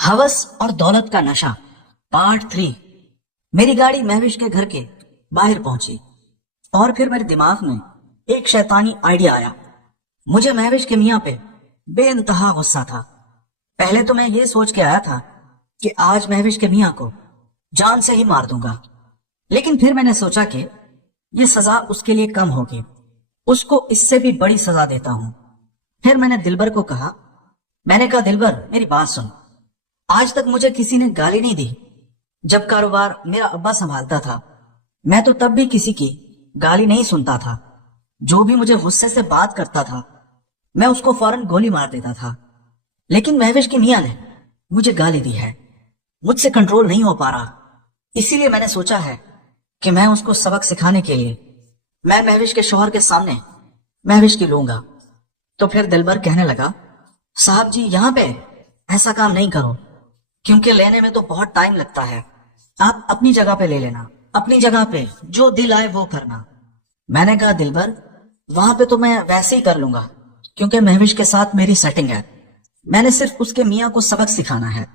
हवस और दौलत का नशा पार्ट 3। मेरी गाड़ी महविश के घर के बाहर पहुंची और फिर मेरे दिमाग में एक शैतानी आइडिया आया। मुझे महविश के मियाँ पे बेइंतहा गुस्सा था। पहले तो मैं ये सोच के आया था कि आज महविश के मियाँ को जान से ही मार दूंगा, लेकिन फिर मैंने सोचा कि ये सजा उसके लिए कम होगी, उसको इससे भी बड़ी सजा देता हूं। फिर मैंने दिलबर को कहा, दिलबर मेरी बात सुन, आज तक मुझे किसी ने गाली नहीं दी। जब कारोबार मेरा अब्बा संभालता था मैं तो तब भी किसी की गाली नहीं सुनता था। जो भी मुझे गुस्से से बात करता था मैं उसको फौरन गोली मार देता था, लेकिन महविश की मियाँ ने मुझे गाली दी है। मुझसे कंट्रोल नहीं हो पा रहा, इसीलिए मैंने सोचा है कि मैं उसको सबक सिखाने के लिए मैं महविश के शौहर के सामने महविश की लूंगा। तो फिर दिलबर कहने लगा, साहब जी यहाँ पे ऐसा काम नहीं करो, क्योंकि लेने में तो बहुत टाइम लगता है। आप अपनी जगह पे ले लेना, अपनी जगह पे जो दिल आए वो करना। मैंने कहा, दिलबर वहां पे तो मैं वैसे ही कर लूंगा, क्योंकि महविश के साथ मेरी सेटिंग है। मैंने सिर्फ उसके मियाँ को सबक सिखाना है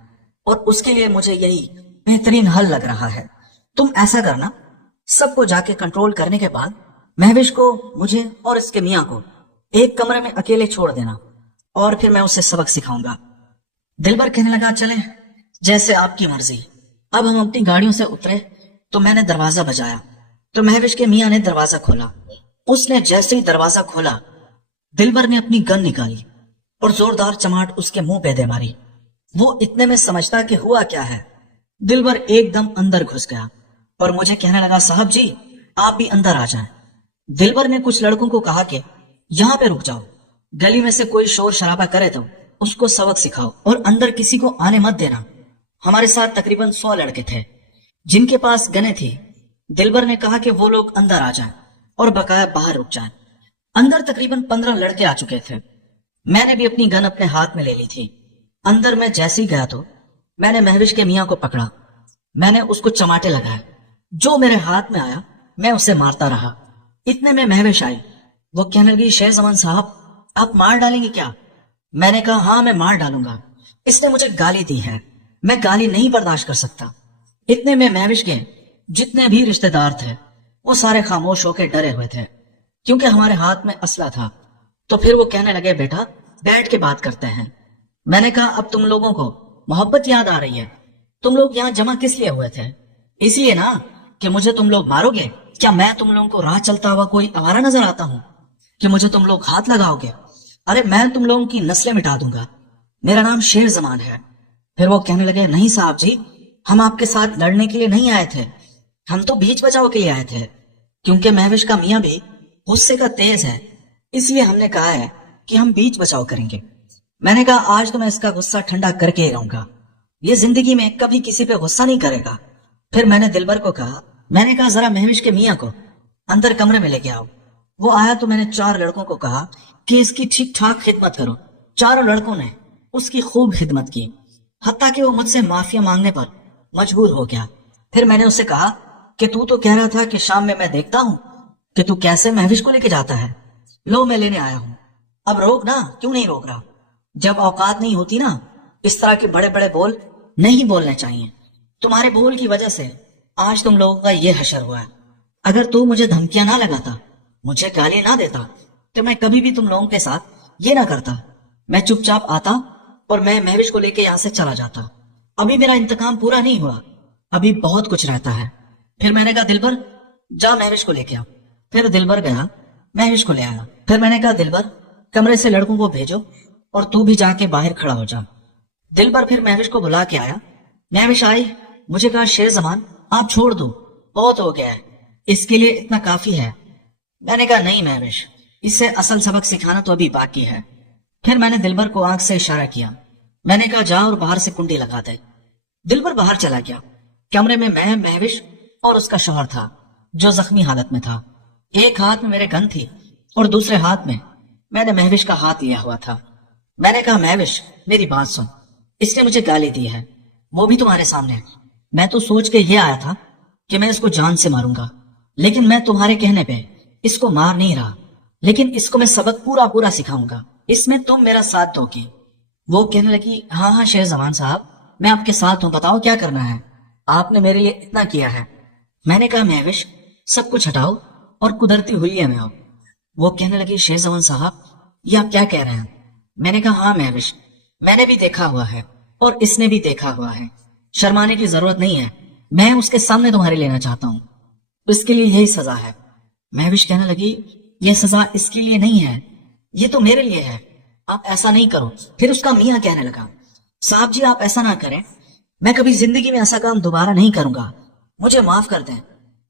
और उसके लिए मुझे यही बेहतरीन हल लग रहा है। तुम ऐसा करना, सबको जाके कंट्रोल करने के बाद महविश को, मुझे और इसके मियाँ को एक कमरे में अकेले छोड़ देना और फिर मैं उसे सबक सिखाऊंगा। दिलबर कहने लगा, चले जैसे आपकी मर्जी। अब हम अपनी गाड़ियों से उतरे तो मैंने दरवाजा बजाया तो महविश के मियाँ ने दरवाजा खोला। उसने जैसे ही दरवाजा खोला दिलबर ने अपनी गन निकाली और जोरदार चमाट उसके मुंह पे दे मारी। वो इतने में समझता कि हुआ क्या है। दिलबर एकदम अंदर घुस गया और मुझे कहने लगा, साहब जी आप भी अंदर आ जाएं। दिलबर ने कुछ लड़कों को कहा कि यहाँ पे रुक जाओ, गली में से कोई शोर शराबा करे तो उसको सबक सिखाओ और अंदर किसी को आने मत देना। हमारे साथ तकरीबन 100 लड़के थे जिनके पास गने थी। दिलबर ने कहा कि वो लोग अंदर आ जाएं और बकाया बाहर रुक जाएं। अंदर तकरीबन 15 लड़के आ चुके थे। मैंने भी अपनी गन अपने हाथ में ले ली थी। अंदर मैं जैसे ही गया तो मैंने महविश के मियाँ को पकड़ा। मैंने उसको चमाटे लगाए, जो मेरे हाथ में आया मैं उसे मारता रहा। इतने में महविश आई। वो कहने लगी, शेर जमान साहब आप मार डालेंगे क्या? मैंने कहा, हाँ मैं मार डालूंगा, इसने मुझे गाली दी है, मैं गाली नहीं बर्दाश्त कर सकता। इतने में महविश के जितने भी रिश्तेदार थे वो सारे खामोश होकर डरे हुए थे, क्योंकि हमारे हाथ में असला था। तो फिर वो कहने लगे, बेटा बैठ के बात करते हैं। मैंने कहा, अब तुम लोगों को मोहब्बत याद आ रही है? तुम लोग यहाँ जमा किस लिए हुए थे? इसलिए ना कि मुझे तुम लोग मारोगे? क्या मैं तुम लोगों को राह चलता हुआ कोई आवारा नजर आता हूँ कि मुझे तुम लोग हाथ लगाओगे? अरे मैं तुम लोगों की नस्लें मिटा दूंगा, मेरा नाम शेर जमान है। फिर वो कहने लगे, नहीं साहब जी, हम आपके साथ लड़ने के लिए नहीं आए थे, हम तो बीच बचाव के लिए आए थे, क्योंकि महविश का मियाँ भी गुस्से का तेज है, इसलिए हमने कहा है कि हम बीच बचाव करेंगे। मैंने कहा, आज तो मैं इसका गुस्सा ठंडा करके ही रहूंगा, ये जिंदगी में कभी किसी पे गुस्सा नहीं करेगा। फिर मैंने दिलबर को कहा, जरा महविश के मियाँ को अंदर कमरे में लेके आओ। वो आया तो मैंने 4 लड़कों को कहा कि इसकी ठीक ठाक खिदमत करो। 4 लड़कों ने उसकी खूब खिदमत की, हत्ता कि वो मुझसे माफिया मांगने पर मजबूर हो गया। फिर मैंने उससे कहा कि तू तो कह रहा था कि शाम में मैं देखता हूँ कि तू कैसे महविश को लेके जाता है, लो मैं लेने आया हूँ, अब रोक ना। क्यों नहीं रोक रहा? जब औकात नहीं होती ना, इस तरह के बड़े बड़े बोल नहीं बोलने चाहिए। तुम्हारे बोल की वजह से आज तुम लोगों का ये हशर हुआ है। अगर तू मुझे धमकियां ना लगाता, मुझे गाली ना देता, तो मैं कभी भी तुम लोगों के साथ ये ना करता। मैं चुपचाप आता और मैं महविश को लेके यहाँ से चला जाता। अभी मेरा इंतकाम पूरा नहीं हुआ, अभी बहुत कुछ रहता है। फिर मैंने कहा, दिलबर जा महविश को लेके आ। फिर दिलबर गया, महविश को ले आया। फिर मैंने कहा, दिलबर कमरे से लड़कों को भेजो और तू भी जाके बाहर खड़ा हो जा। दिलबर फिर महविश को बुला के आया। महविश आई, मुझे कहा, शेर जमान आप छोड़ दो, बहुत हो गया है, इसके लिए इतना काफी है। मैंने कहा, नहीं महविश, इससे असल सबक सिखाना तो अभी बाकी है। फिर मैंने दिलबर को आंख से इशारा किया। मैंने कहा, जा और बाहर से कुंडी लगा दे। दिलबर बाहर चला गया। कमरे में मैं, महविश और उसका शौहर था, जो जख्मी हालत में था। एक हाथ में मेरे गन थी और दूसरे हाथ में मैंने महविश का हाथ लिया हुआ था। मैंने कहा, महविश मेरी बात सुन, इसने मुझे गाली दी है, वो भी तुम्हारे सामने। मैं तो सोच के ये आया था कि मैं इसको जान से मारूंगा, लेकिन मैं तुम्हारे कहने पे इसको मार नहीं रहा, लेकिन इसको मैं सबक पूरा पूरा सिखाऊंगा, इसमें तुम मेरा साथ दोगे। वो कहने लगी, हाँ हाँ शेर जमान साहब, میں آپ کے ساتھ ہوں, بتاؤ کیا کرنا ہے. آپ نے میرے لیے اتنا کیا ہے. میں نے کہا مہوش سب کچھ ہٹاؤ اور قدرتی حلیے میں آؤ. وہ کہنے لگی شہزوان صاحب یہ آپ کیا کہہ رہے ہیں. میں نے کہا ہاں مہوش, میں نے بھی دیکھا ہوا ہے اور اس نے بھی دیکھا ہوا ہے. شرمانے کی ضرورت نہیں ہے, میں اس کے سامنے تمہارے لینا چاہتا ہوں. اس کے لیے یہی سزا ہے. مہوش کہنے لگی یہ سزا اس کے لیے نہیں ہے, یہ تو میرے لیے ہے, آپ ایسا نہیں کرو. پھر اس کا میاں کہنے لگا صاحب جی آپ ایسا نہ کریں, میں کبھی زندگی میں ایسا کام دوبارہ نہیں کروں گا, مجھے معاف کر دیں,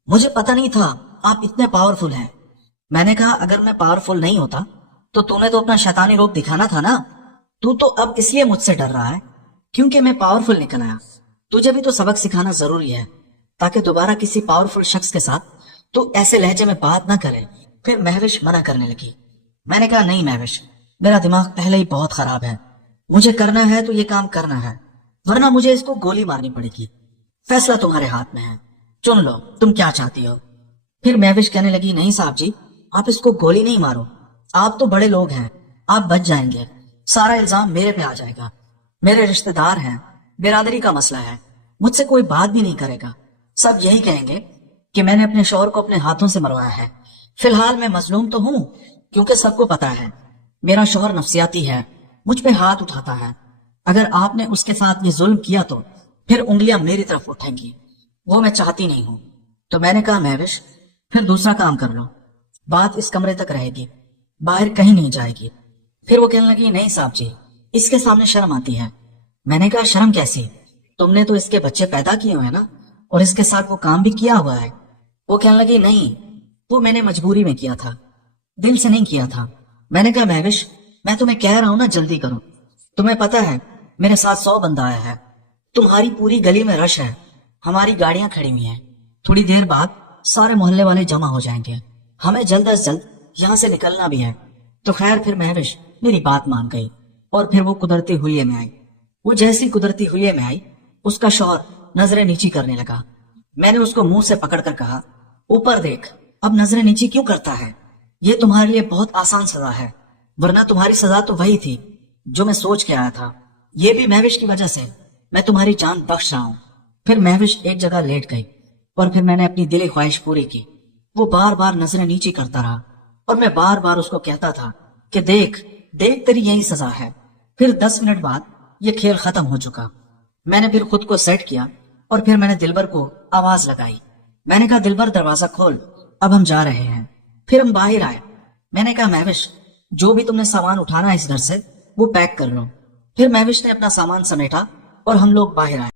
مجھے پتہ نہیں تھا آپ اتنے پاورفل ہیں. میں نے کہا اگر میں پاورفل نہیں ہوتا تو تمہیں تو اپنا شیطانی روپ دکھانا تھا نا. تو اب اس لیے مجھ سے ڈر رہا ہے کیونکہ میں پاورفل نکل آیا. تجھے بھی تو سبق سکھانا ضروری ہے تاکہ دوبارہ کسی پاورفل شخص کے ساتھ تو ایسے لہجے میں بات نہ کرے. پھر مہوش منع کرنے لگی. میں نے کہا نہیں مہوش, میرا دماغ پہلے ہی بہت خراب ہے, مجھے کرنا ہے تو یہ کام کرنا ہے, ورنہ مجھے اس کو گولی مارنی پڑے گی. فیصلہ تمہارے ہاتھ میں ہے, چن لو تم کیا چاہتی ہو. پھر مہوش کہنے لگی نہیں صاحب جی آپ اس کو گولی نہیں مارو, آپ تو بڑے لوگ ہیں, آپ بچ جائیں گے, سارا الزام میرے پہ آ جائے گا. میرے رشتہ دار ہیں, برادری کا مسئلہ ہے, مجھ سے کوئی بات بھی نہیں کرے گا. سب یہی کہیں گے کہ میں نے اپنے شوہر کو اپنے ہاتھوں سے مروایا ہے. فی الحال میں مظلوم تو ہوں کیونکہ سب کو پتا ہے میرا شوہر نفسیاتی ہے, مجھ پہ ہاتھ اٹھاتا ہے. اگر آپ نے اس کے ساتھ یہ ظلم کیا تو پھر انگلیاں میری طرف اٹھیں گی, وہ میں چاہتی نہیں ہوں. تو میں نے کہا مہوش پھر دوسرا کام کر لو, بات اس کمرے تک رہے گی, باہر کہیں نہیں جائے گی. پھر وہ کہنے لگی نہیں صاحب جی اس کے سامنے شرم آتی ہے. میں نے کہا شرم کیسی, تم نے تو اس کے بچے پیدا کیے ہوئے نا اور اس کے ساتھ وہ کام بھی کیا ہوا ہے. وہ کہنے لگی نہیں وہ میں نے مجبوری میں کیا تھا, دل سے نہیں کیا تھا. میں نے کہا مہوش میں تمہیں کہہ رہا ہوں نا جلدی کرو, تمہیں پتا ہے میرے ساتھ 100 بندہ آیا ہے, تمہاری پوری گلی میں رش ہے, ہماری گاڑیاں کھڑی ہوئی ہیں, تھوڑی دیر بعد سارے محلے والے جمع ہو جائیں گے, ہمیں جلد از جلد یہاں سے نکلنا بھی ہے. تو خیر پھر مہوش میری بات مان گئی اور پھر وہ قدرتی حلیے میں آئی. وہ جیسی قدرتی حلیے میں آئی اس کا شوہر نظریں نیچی کرنے لگا. میں نے اس کو منہ سے پکڑ کر کہا اوپر دیکھ, اب نظریں نیچی کیوں کرتا ہے, یہ تمہارے لیے بہت آسان سزا ہے, ورنہ تمہاری سزا تو وہی تھی جو میں سوچ کے آیا تھا. یہ بھی مہوش کی وجہ سے میں تمہاری جان بخش رہا ہوں. پھر مہوش ایک جگہ لیٹ گئی اور پھر میں نے اپنی دلی خواہش پوری کی. وہ بار بار نظریں نیچی کرتا رہا اور میں بار بار اس کو کہتا تھا کہ دیکھ دیکھ تیری یہی سزا ہے. پھر 10 منٹ بعد یہ کھیل ختم ہو چکا. میں نے پھر خود کو سیٹ کیا اور پھر میں نے دلبر کو آواز لگائی. میں نے کہا دلبر دروازہ کھول, اب ہم جا رہے ہیں. پھر ہم باہر آئے. میں نے کہا مہوش جو بھی تم نے سامان اٹھانا ہے اس گھر سے وہ پیک کر لو. پھر مہوش نے اپنا سامان سمیٹا اور ہم لوگ باہر آئے.